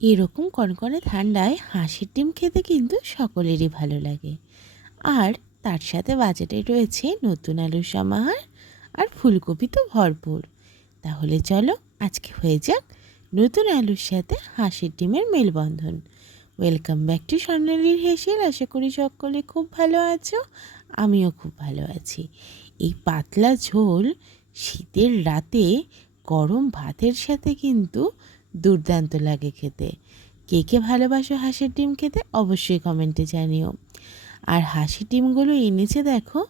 এরকম কনকনে ঠান্ডায় হাঁসের ডিম খেতে কিন্তু সকলেরই ভালো লাগে। আর তার সাথে বাজেটে রয়েছে নতুন আলুর সমাহার আর ফুলকপি তো ভরপুর। তাহলে চলো আজকে হয়ে যাক নতুন আলুর সাথে হাঁসের ডিমের মেলবন্ধন। ওয়েলকাম ব্যাক টু স্বর্ণালীর হেসেল। আশা করি সকলে খুব ভালো আছো, আমিও খুব ভালো আছি। এই পাতলা ঝোল শীতের রাতে গরম ভাতের সাথে কিন্তু দুর্দান্ত লাগে খেতে। কে কে ভালোবাসো হাঁসের ডিম খেতে অবশ্যই কমেন্টে জানিও। আর হাঁসের ডিমগুলো এনেছে দেখো,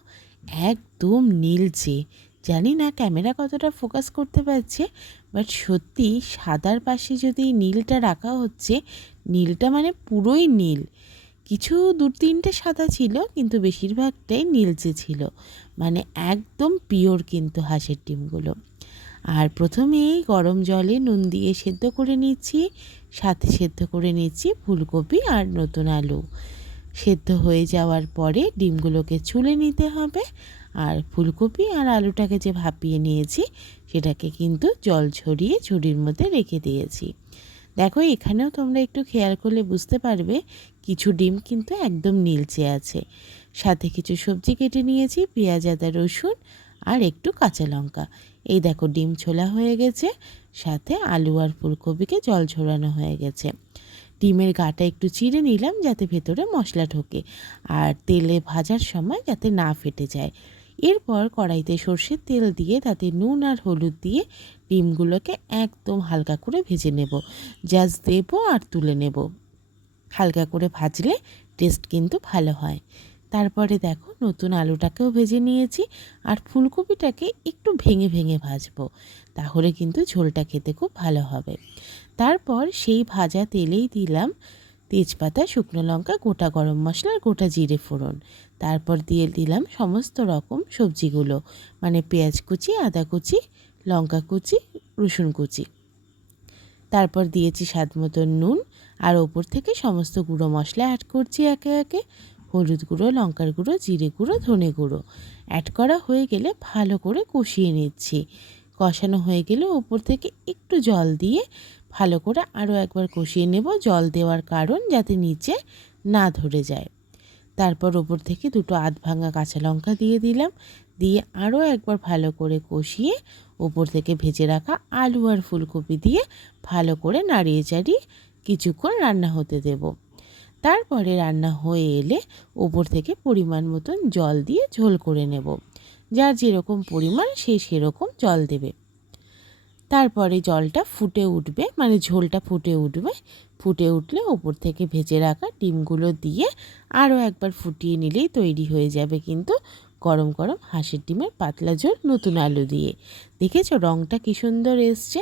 একদম নীলচে। জানি না ক্যামেরা কতটা ফোকাস করতে পারছে, বাট সত্যি সাদার পাশে যদি নীলটা রাখা হচ্ছে, নীলটা মানে পুরোই নীল। কিছু দু, তিনটে সাদা ছিল, কিন্তু বেশিরভাগটাই নীলচে ছিল। মানে একদম পিওর কিন্তু হাঁসের ডিমগুলো। আর প্রথমেই গরম জলে নুন দিয়ে সেদ্ধ করে নিচ্ছি, সাথে সেদ্ধ করে নিচ্ছি ফুলকপি আর নতুন আলু। সেদ্ধ হয়ে যাওয়ার পরে ডিমগুলোকে ছুলে নিতে হবে আর ফুলকপি আর আলুটাকে যে ভাপিয়ে নিয়েছি, সেটাকে কিন্তু জল ছড়িয়ে ঝুড়ির মধ্যে রেখে দিয়েছি। দেখো, এখানেও তোমরা একটু খেয়াল করলে বুঝতে পারবে, কিছু ডিম কিন্তু একদম নীলচে আছে। সাথে কিছু সবজি কেটে নিয়েছি, পেঁয়াজ, আদা, রসুন আর একটু কাঁচা লঙ্কা। এই দেখো ডিম ছোলা হয়ে গেছে, সাথে আলু আর ফুলকপিকে জল ঝরানো হয়ে গেছে। ডিমের গাটা একটু চিড়ে নিলাম যাতে ভেতরে মশলা ঢোকে আর তেলে ভাজার সময় যাতে না ফেটে যায়। এরপর কড়াইতে সর্ষের তেল দিয়ে তাতে নুন আর হলুদ দিয়ে ডিমগুলোকে একদম হালকা করে ভেজে নেব। জাস্ট দেবো আর তুলে নেব। হালকা করে ভাজলে টেস্ট কিন্তু ভালো হয়। তারপরে দেখো নতুন আলুটাকেও ভেজে নিয়েছি আর ফুলকপিটাকে একটু ভেঙে ভেঙে ভাজবো, তাহলে কিন্তু ঝোলটা খেতে খুব ভালো হবে। তারপর সেই ভাজা তেলেই দিলাম তেজপাতা, শুকনো লঙ্কা, গোটা গরম মশলা গোটা জিরে ফোড়ন। তারপর দিয়ে দিলাম সমস্ত রকম সবজিগুলো মানে পেঁয়াজ কুচি, আদা কুচি, লঙ্কা কুচি, রসুন কুচি। তারপর দিয়েছি স্বাদ মতন নুন আর ওপর থেকে সমস্ত গুঁড়ো মশলা অ্যাড করছি একে একে। হলুদ গুঁড়ো, লঙ্কার গুঁড়ো, জিরে গুঁড়ো, ধনে গুঁড়ো। অ্যাড করা হয়ে গেলে ভালো করে কষিয়ে নিচ্ছি। কষানো হয়ে গেলে ওপর থেকে একটু জল দিয়ে ভালো করে আরও একবার কষিয়ে নেব। জল দেওয়ার কারণ যাতে নিচে না ধরে যায়। তারপর ওপর থেকে দুটো আধ ভাঙা কাঁচা লঙ্কা দিয়ে দিলাম। দিয়ে আরও একবার ভালো করে কষিয়ে ওপর থেকে ভেজে রাখা আলু আর ফুলকপি দিয়ে ভালো করে নাড়িয়ে চাড়িয়ে কিছুক্ষণ রান্না হতে দেব। তারপরে রান্না হয়ে এলে ওপর থেকে পরিমাণ মতন জল দিয়ে ঝোল করে নেব। যার যেরকম পরিমাণ সে সেরকম জল দেবে। তারপরে জলটা ফুটে উঠবে মানে ঝোলটা ফুটে উঠবে। ফুটে উঠলে ওপর থেকে ভেজে রাখা ডিমগুলো দিয়ে আরও একবার ফুটিয়ে নিলেই তৈরি হয়ে যাবে কিন্তু গরম গরম হাঁসের ডিমের পাতলা ঝোল নতুন আলু দিয়ে। দেখেছ রঙটা কী সুন্দর এসছে?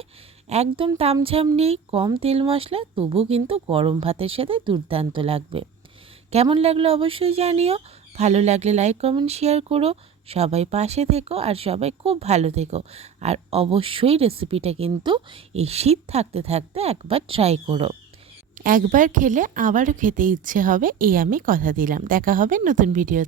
একদম তামঝাম নেই, কম তেল মশলা তবু কিন্তু গরম ভাতের সাথে দুর্দান্ত লাগবে। কেমন লাগল অবশ্যই জানিও। ভালো লাগলে লাইক কমেন্ট শেয়ার করো। সবাই পাশে থেকো আর সবাই খুব ভালো থেকো। আর অবশ্যই রেসিপিটা কিন্তু এই শীত থাকতে থাকতে একবার ট্রাই করো। একবার খেলে আবারও খেতে ইচ্ছে হবে, এই আমি কথা দিলাম। দেখা হবে নতুন ভিডিও